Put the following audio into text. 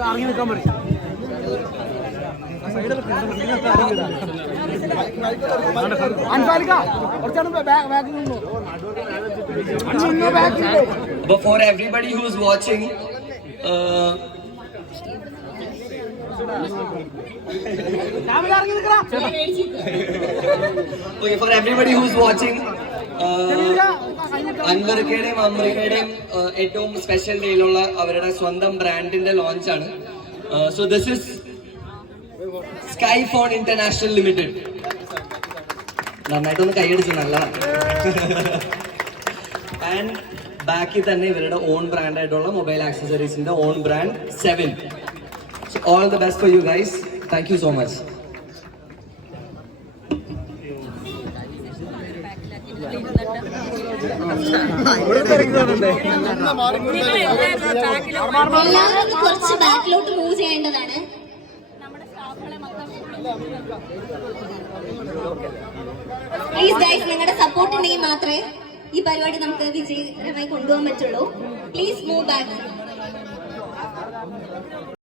ഇറങ്ങി നിൽക്കാൻ പറയും അൻസാലിക്ക കുറച്ചാണ് ബാക്കിൽ നിന്നു അന്ന് ബാക്കിൽ But for everybody who's watching, uh, രാവിലെ ഇറങ്ങി നിൽക്കടാ okay, for everybody who's watching, uh, അൻവർക്കയുടെയും അമൃതയുടെയും ഏറ്റവും സ്പെഷ്യൽ ഡേയിലുള്ള അവരുടെ സ്വന്തം ബ്രാൻഡിന്റെ ലോഞ്ച് ആണ്. So this is Sky Phone International Limited നന്നായിട്ടൊന്ന് കൈയടിച്ചു നല്ല. ആൻഡ് ബാക്കി തന്നെ ഇവരുടെ ഓൺ ബ്രാൻഡ് ആയിട്ടുള്ള mobile ആക്സസറീസിന്റെ own brand seven all the best for you guys thank you so much കുറച്ച് മൂവ് ചെയ്യേണ്ടതാണ് പ്ലീസ് ഗൈസ് നിങ്ങളുടെ സപ്പോർട്ട് ഉണ്ടെങ്കിൽ മാത്രമേ ഈ പരിപാടി നമുക്ക് വിജയകരമായി കൊണ്ടുപോകാൻ പറ്റുള്ളൂ. Please move back